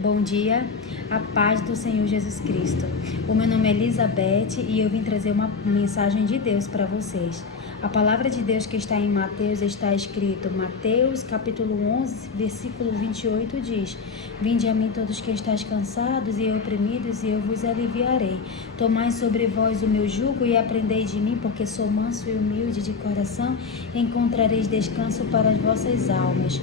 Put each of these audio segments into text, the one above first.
Bom dia, a paz do Senhor Jesus Cristo. O meu nome é Elizabeth e eu vim trazer uma mensagem de Deus para vocês. A palavra de Deus que está em Mateus está escrito, Mateus capítulo 11, versículo 28 diz: Vinde a mim todos que estáis cansados e oprimidos e eu vos aliviarei. Tomai sobre vós o meu jugo e aprendei de mim, porque sou manso e humilde de coração, e encontrareis descanso para as vossas almas.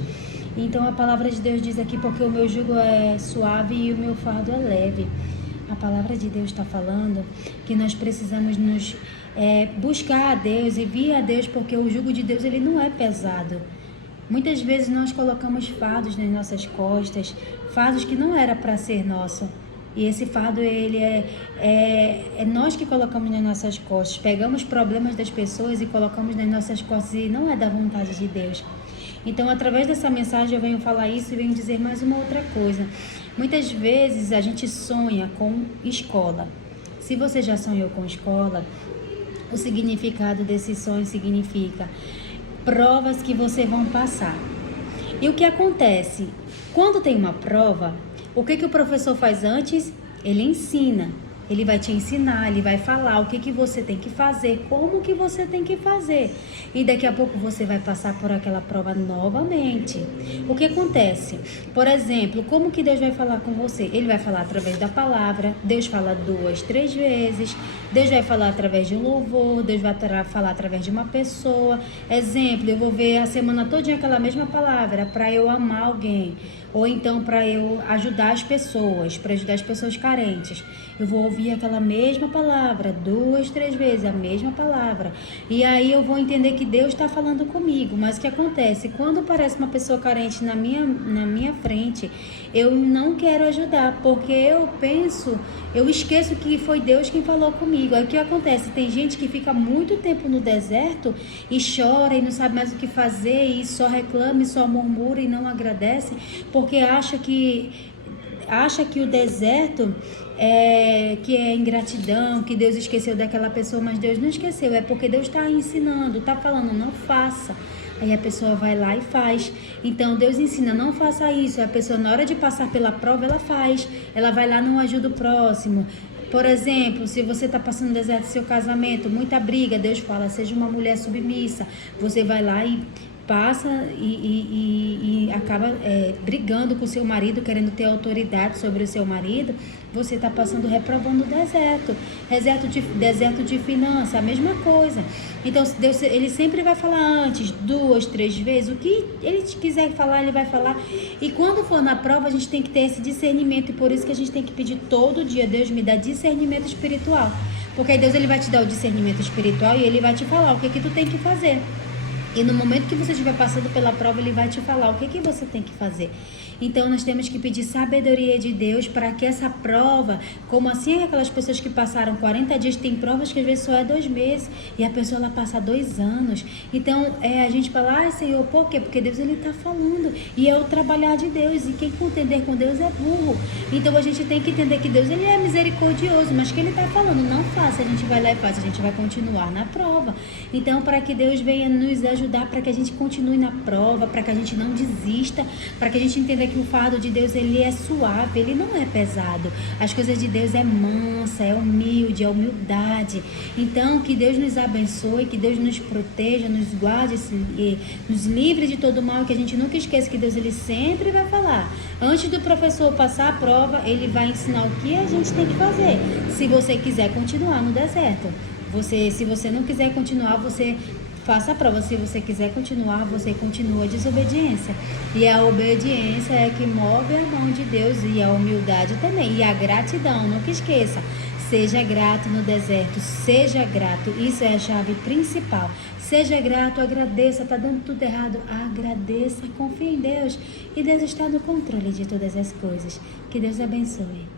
Então a palavra de Deus diz aqui, porque o meu jugo é suave e o meu fardo é leve. A palavra de Deus está falando que nós precisamos nos buscar a Deus e vir a Deus, porque o jugo de Deus ele não é pesado. Muitas vezes nós colocamos fardos nas nossas costas, fardos que não era para ser nosso. E esse fardo, ele é nós que colocamos nas nossas costas. Pegamos problemas das pessoas e colocamos nas nossas costas e não é da vontade de Deus. Então, através dessa mensagem, eu venho falar isso e venho dizer mais uma outra coisa. Muitas vezes a gente sonha com escola. Se você já sonhou com escola, o significado desse sonho significa provas que você vai passar. E o que acontece? Quando tem uma prova, o que o professor faz antes? Ele ensina. Ele vai te ensinar, ele vai falar o que você tem que fazer, como que você tem que fazer. E daqui a pouco você vai passar por aquela prova novamente. O que acontece? Por exemplo, como que Deus vai falar com você? Ele vai falar através da palavra, Deus fala 2, 3 vezes, Deus vai falar através de um louvor, Deus vai falar através de uma pessoa. Exemplo, eu vou ver a semana toda aquela mesma palavra para eu amar alguém. Ou então para eu ajudar as pessoas, para ajudar as pessoas carentes. Eu vou ouvir aquela mesma palavra 2, 3 vezes, a mesma palavra. E aí eu vou entender que Deus está falando comigo. Mas o que acontece? Quando aparece uma pessoa carente na minha frente, eu não quero ajudar, porque eu esqueço que foi Deus quem falou comigo. Aí o que acontece? Tem gente que fica muito tempo no deserto e chora e não sabe mais o que fazer e só reclama e só murmura e não agradece, porque acha que o deserto que é ingratidão, que Deus esqueceu daquela pessoa, mas Deus não esqueceu, é porque Deus está ensinando, está falando, não faça. Aí a pessoa vai lá e faz. Então Deus ensina, não faça isso. A pessoa, na hora de passar pela prova, ela faz. Ela vai lá, não ajuda o próximo. Por exemplo, se você está passando no deserto do seu casamento, muita briga, Deus fala, seja uma mulher submissa. Você vai lá e passa e acaba brigando com o seu marido, querendo ter autoridade sobre o seu marido. Você está passando, reprovando o deserto. Deserto de finança, a mesma coisa. Então Deus, ele sempre vai falar antes, 2, 3 vezes. O que ele quiser falar, ele vai falar. E quando for na prova, a gente tem que ter esse discernimento. E por isso que a gente tem que pedir todo dia, Deus me dá discernimento espiritual. Porque aí Deus ele vai te dar o discernimento espiritual e ele vai te falar o que tu tem que fazer. E no momento que você estiver passando pela prova, ele vai te falar o que você tem que fazer. Então, nós temos que pedir sabedoria de Deus para que essa prova, como assim aquelas pessoas que passaram 40 dias, tem provas que às vezes só é 2 meses, e a pessoa ela passa 2 anos. Então, a gente fala, ai Senhor, por quê? Porque Deus ele está falando, e é o trabalhar de Deus, e quem contender com Deus é burro. Então, a gente tem que entender que Deus ele é misericordioso, mas que ele está falando, não faça, a gente vai lá e faz, a gente vai continuar na prova. Então, para que Deus venha nos ajudar, para que a gente continue na prova, para que a gente não desista, para que a gente entenda que o fardo de Deus ele é suave, ele não é pesado. As coisas de Deus é mansa, é humilde, é humildade. Então, que Deus nos abençoe, que Deus nos proteja, nos guarde, nos livre de todo mal, que a gente nunca esqueça que Deus ele sempre vai falar. Antes do professor passar a prova, ele vai ensinar o que a gente tem que fazer. Se você quiser continuar no deserto, se você não quiser continuar, você faça a prova. Se você quiser continuar, você continua a desobediência. E a obediência é que move a mão de Deus, e a humildade também. E a gratidão, nunca esqueça. Seja grato no deserto, seja grato. Isso é a chave principal. Seja grato, agradeça. Está dando tudo errado, agradeça, confie em Deus. E Deus está no controle de todas as coisas. Que Deus abençoe.